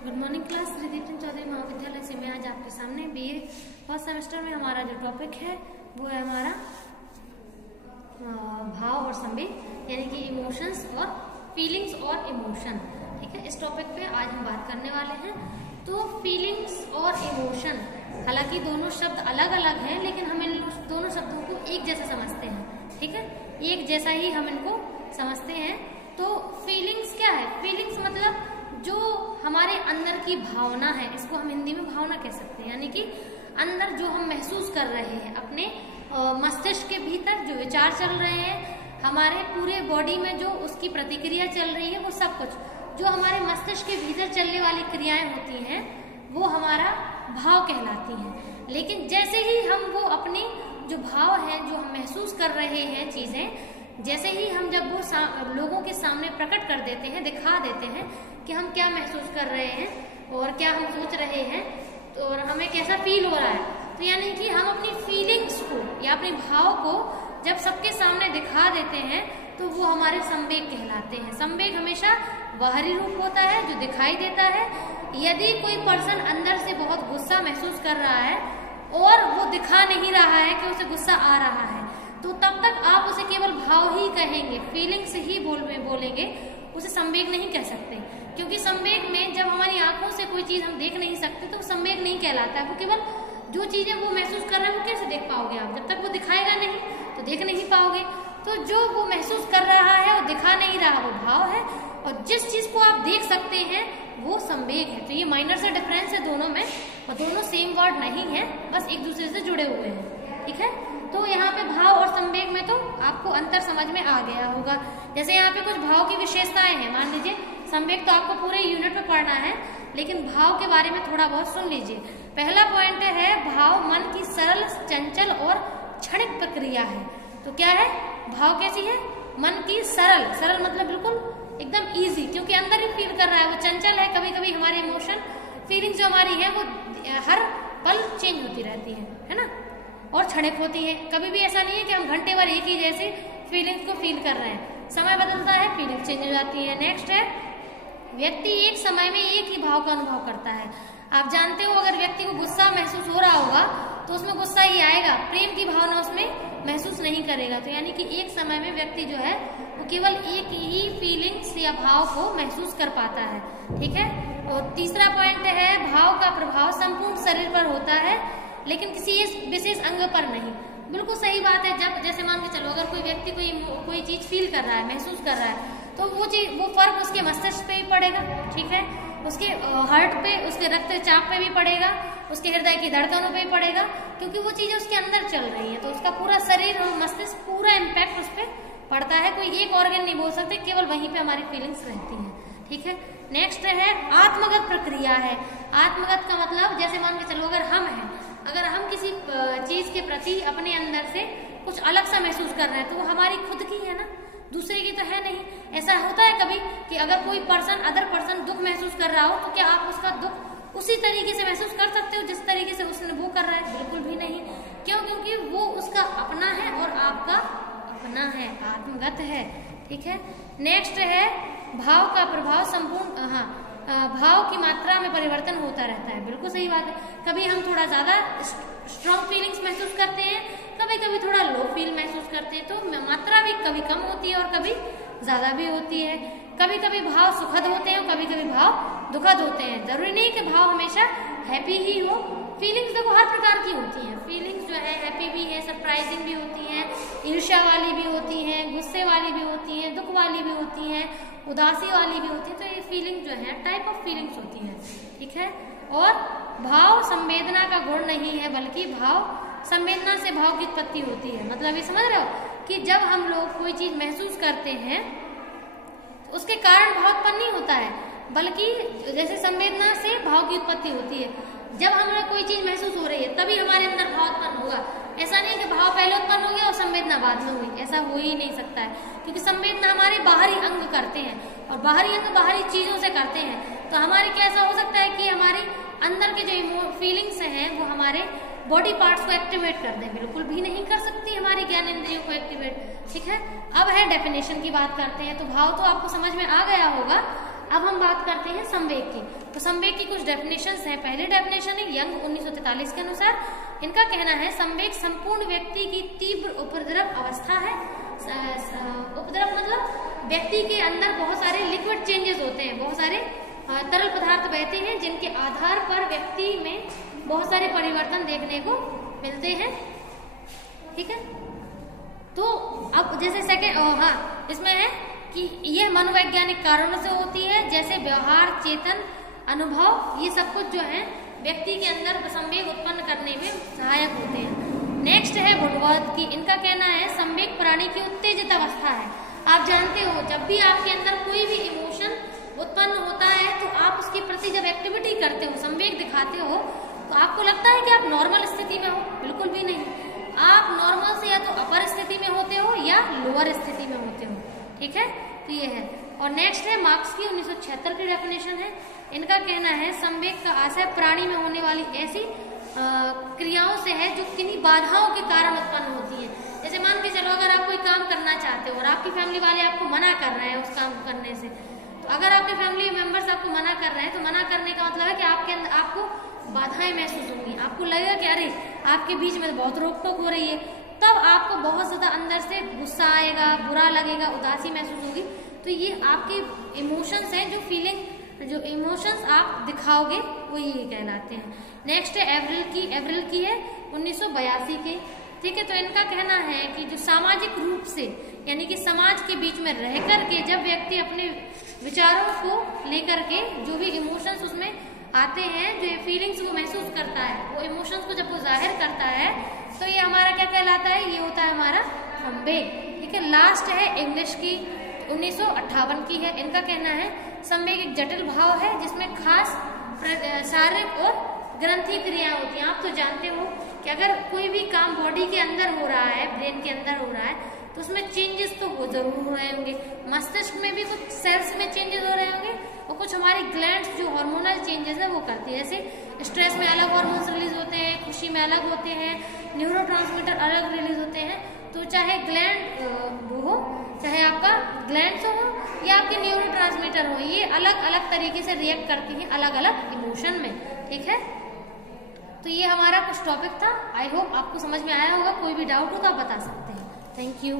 Good morning class. Shridipti Chaudhary Mahavidyalaya से मैं आज आपके सामने बीए फर्स्ट सेमेस्टर में हमारा जो टॉपिक है वो है हमारा भाव और संवेग, यानी कि इमोशंस और फीलिंग्स और इमोशन। ठीक है, इस टॉपिक पे आज हम बात करने वाले हैं। तो फीलिंग्स और इमोशन, हालांकि दोनों शब्द अलग अलग हैं, लेकिन हम इन दोनों शब्दों को एक जैसा समझते हैं। ठीक है, एक जैसा ही हम इनको समझते हैं। तो फीलिंग्स क्या है? फीलिंग्स मतलब जो हमारे अंदर की भावना है, इसको हम हिंदी में भावना कह सकते हैं, यानी कि अंदर जो हम महसूस कर रहे हैं, अपने मस्तिष्क के भीतर जो विचार चल रहे हैं, हमारे पूरे बॉडी में जो उसकी प्रतिक्रिया चल रही है, वो सब कुछ जो हमारे मस्तिष्क के भीतर चलने वाली क्रियाएं होती हैं वो हमारा भाव कहलाती हैं। लेकिन जैसे ही हम वो अपनी जो भाव है, जो हम महसूस कर रहे हैं चीजें, जैसे ही हम जब वो लोगों के सामने प्रकट कर देते हैं, दिखा देते हैं कि हम क्या महसूस कर रहे हैं और क्या हम सोच रहे हैं, तो और हमें कैसा फील हो रहा है, तो यानी कि हम अपनी फीलिंग्स को या अपने भाव को जब सबके सामने दिखा देते हैं तो वो हमारे संवेग कहलाते हैं। संवेग हमेशा बाहरी रूप होता है जो दिखाई देता है। यदि कोई पर्सन अंदर से बहुत गुस्सा महसूस कर रहा है और वो दिखा नहीं रहा है कि उसे गुस्सा आ रहा है, तो तब तक आप उसे केवल भाव ही कहेंगे, फीलिंग्स ही बोलेंगे, उसे संवेग नहीं कह सकते। क्योंकि संवेग में जब हमारी आंखों से कोई चीज हम देख नहीं सकते तो संवेग नहीं कहलाता है। वो केवल जो चीजें वो महसूस कर रहा है वो कैसे देख पाओगे आप? जब तक वो दिखाएगा नहीं तो देख नहीं पाओगे। तो जो वो महसूस कर रहा है वो दिखा नहीं रहा, वो भाव है, और जिस चीज को आप देख सकते हैं वो संवेग है। तो ये माइनर सा डिफरेंस है दोनों में, और दोनों सेम वर्ड नहीं है, बस एक दूसरे से जुड़े हुए हैं। ठीक है, तो यहाँ पे भाव और संवेग में तो आपको अंतर समझ में आ गया होगा। जैसे यहाँ पे कुछ भाव की विशेषताएं हैं, मान लीजिए संवेग तो आपको पूरे यूनिट में पढ़ना है, लेकिन भाव के बारे में थोड़ा बहुत सुन लीजिए। पहला पॉइंट है भाव मन की सरल, चंचल और क्षणिक प्रक्रिया है। तो क्या है भाव? कैसी है? मन की सरल, सरल मतलब बिल्कुल एकदम इजी, क्योंकि अंदर ही फील कर रहा है। वो चंचल है, कभी कभी हमारे इमोशन फीलिंग जो हमारी है वो हर पल चेंज होती रहती है ना, और क्षणिक होती है। कभी भी ऐसा नहीं है कि हम घंटे भर एक ही जैसे फीलिंग को फील कर रहे हैं, समय बदलता है, फीलिंग चेंज हो जाती है। नेक्स्ट है व्यक्ति एक समय में एक ही भाव का अनुभव करता है। आप जानते हो अगर व्यक्ति को गुस्सा महसूस हो रहा होगा तो उसमें गुस्सा ही आएगा, प्रेम की भावना उसमें महसूस नहीं करेगा। तो यानी कि एक समय में व्यक्ति जो है वो केवल एक ही फीलिंग्स या भाव को महसूस कर पाता है। ठीक है, और तीसरा पॉइंट है भाव का प्रभाव संपूर्ण शरीर पर होता है, लेकिन किसी विशेष अंग पर नहीं। बिल्कुल सही बात है। जब जैसे मान के चलो अगर कोई व्यक्ति कोई चीज फील कर रहा है, महसूस कर रहा है, तो वो फर्क उसके मस्तिष्क पे भी पड़ेगा। ठीक है, उसके हार्ट पे, उसके रक्तचाप पे भी पड़ेगा, उसके हृदय की धड़कनों पे भी पड़ेगा, क्योंकि वो चीजें उसके अंदर चल रही है। तो उसका पूरा शरीर और मस्तिष्क पूरा इम्पैक्ट उस पर पड़ता है। कोई एक ऑर्गन नहीं बोल सकते, केवल वहीं पे हमारी फीलिंग्स रहती हैं। ठीक है, नेक्स्ट है आत्मगत प्रक्रिया है। आत्मगत का मतलब जैसे मान के चलो अगर हम किसी चीज के प्रति अपने अंदर से कुछ अलग सा महसूस कर रहे हैं, तो वो हमारी खुद की है ना, दूसरे की तो है नहीं। ऐसा होता है कभी कि अगर कोई अदर पर्सन दुख महसूस कर रहा हो, तो क्या आप उसका दुख उसी तरीके से महसूस कर सकते हो जिस तरीके से उसने वो कर रहा है? बिल्कुल भी नहीं। क्यों? क्योंकि वो उसका अपना है और आपका अपना है, आत्मगत है। ठीक है, नेक्स्ट है भाव का प्रभाव संपूर्ण, भाव की मात्रा में परिवर्तन होता रहता है। बिल्कुल सही बात है। कभी हम थोड़ा ज्यादा स्ट्रॉन्ग फीलिंग्स महसूस करते हैं, कभी कभी थोड़ा लो फील महसूस करते हैं, तो मात्रा भी कभी कम होती है और कभी ज्यादा भी होती है। कभी कभी भाव सुखद होते हैं, कभी कभी भाव दुखद होते हैं। जरूरी नहीं कि भाव हमेशा हैप्पी ही हो। फीलिंग्स देखो हर प्रकार की होती हैं। फीलिंग्स जो है हैप्पी भी है, सरप्राइजिंग भी होती हैं, ईर्ष्या वाली भी होती हैं, गुस्से वाली भी होती हैं, दुख वाली भी होती हैं, उदासी वाली भी होती है। तो ये फीलिंग जो है टाइप ऑफ फीलिंग्स होती है। ठीक है, और भाव संवेदना का गुण नहीं है, बल्कि भाव संवेदना से भाव की उत्पत्ति होती है। मतलब ये समझ रहे हो कि जब हम लोग कोई चीज महसूस करते हैं तो उसके कारण भाव उत्पन्न नहीं होता है, बल्कि जैसे संवेदना से भाव की उत्पत्ति होती है। जब हमें कोई चीज महसूस हो रही है तभी हमारे अंदर भाव उत्पन्न होगा। ऐसा नहीं कि भाव पहले उत्पन्न हो गया और संवेदना बाद में हुई, ऐसा हो ही नहीं सकता है। क्योंकि संवेदना हमारे बाहरी अंग करते हैं, और बाहरी अंग बाहरी चीजों से करते हैं। तो हमारे क्या ऐसा हो सकता है कि हमारे अंदर के जो फीलिंग्स हैं वो हमारे बॉडी पार्ट्स को एक्टिवेट कर दें? बिल्कुल भी नहीं कर सकती हमारी ज्ञान इंद्रियों को एक्टिवेट। ठीक है, अब है डेफिनेशन की बात करते हैं। तो भाव तो आपको समझ में आ गया होगा, अब हम बात करते हैं संवेग की। तो संवेग की कुछ डेफिनेशंस हैं। पहली डेफिनेशन है यंग 1943 के अनुसार, इनका कहना है संवेग संपूर्ण व्यक्ति की तीव्र उपद्रव अवस्था है। उपद्रव मतलब व्यक्ति के अंदर बहुत सारे लिक्विड चेंजेस होते हैं, बहुत सारे तरल पदार्थ बहते हैं जिनके आधार पर व्यक्ति में बहुत सारे परिवर्तन देखने को मिलते हैं। ठीक है, तो अब जैसे सेकेंड इसमें है कि यह मनोवैज्ञानिक कारणों से होती है, जैसे व्यवहार, चेतन, अनुभव, ये सब कुछ जो है व्यक्ति के अंदर संवेग उत्पन्न करने में सहायक होते हैं। नेक्स्ट है वुडवर्थ की, इनका कहना है संवेग प्राणी की उत्तेजित अवस्था है। आप जानते हो जब भी आपके अंदर कोई भी इमोशन उत्पन्न होता है तो आप उसके प्रति जब एक्टिविटी करते हो, संवेग दिखाते हो, तो आपको लगता है कि आप नॉर्मल स्थिति में हो, बिल्कुल भी नहीं। आप नॉर्मल से या तो अपर स्थिति में होते हो या लोअर स्थिति में होते हो। ठीक है, तो ये है। और नेक्स्ट है मार्क्स की 1976 की डेफिनेशन है, इनका कहना है संवेग का आशय प्राणी में होने वाली ऐसी क्रियाओं से है जो किन्हीं बाधाओं के कारण उत्पन्न होती है। जैसे मान के चलो अगर आप कोई काम करना चाहते हो और आपकी फैमिली वाले आपको मना कर रहे हैं उस काम करने से, तो अगर आपके फैमिली मेंबर्स आपको मना कर रहे हैं तो मना करने का मतलब है कि आपके अंदर आपको बाधाएं महसूस होंगी, आपको लगेगा कि अरे आपके बीच में बहुत रोक टोक हो रही है, तब आपको बहुत ज्यादा अंदर से गुस्सा आएगा, बुरा लगेगा, उदासी महसूस होगी। तो ये आपके इमोशंस हैं, जो फीलिंग, जो इमोशंस आप दिखाओगे वो ये कहलाते हैं। नेक्स्ट है एवरिल की है 1982 की। ठीक है, तो इनका कहना है कि जो सामाजिक रूप से यानी कि समाज के बीच में रह करके जब व्यक्ति अपने विचारों को लेकर के जो भी इमोशंस उसमें आते हैं, जो फीलिंग्स को महसूस करता है, वो इमोशंस को जब वो जाहिर करता है तो ये हमारा क्या कहलाता है, ये होता है हमारा संवेग। ठीक है, लास्ट है इंग्लिश की 1958 की है, इनका कहना है संवेग एक जटिल भाव है जिसमें खास शारीरिक और ग्रंथि क्रिया होती हैं। आप तो जानते हो कि अगर कोई भी काम बॉडी के अंदर हो रहा है, ब्रेन के अंदर हो रहा है, तो उसमें चेंजेस तो वो जरूर हो रहे होंगे। मस्तिष्क में भी कुछ सेल्स में चेंजेस हो रहे होंगे और कुछ हमारी ग्लैंड्स जो हार्मोनल चेंजेस है वो करती है। जैसे स्ट्रेस में अलग हार्मोन्स रिलीज होते हैं, खुशी में अलग होते हैं, न्यूरोट्रांसमीटर अलग रिलीज होते हैं। तो चाहे ग्लैंड वो हो, चाहे आपका ग्लैंड्स हो या आपके न्यूरोट्रांसमीटर हो, ये अलग अलग तरीके से रिएक्ट करती हैं अलग अलग इमोशन में। ठीक है, तो ये हमारा कुछ टॉपिक था। आई होप आपको समझ में आया होगा। कोई भी डाउट हो तो आप बता सकते हैं। Thank you.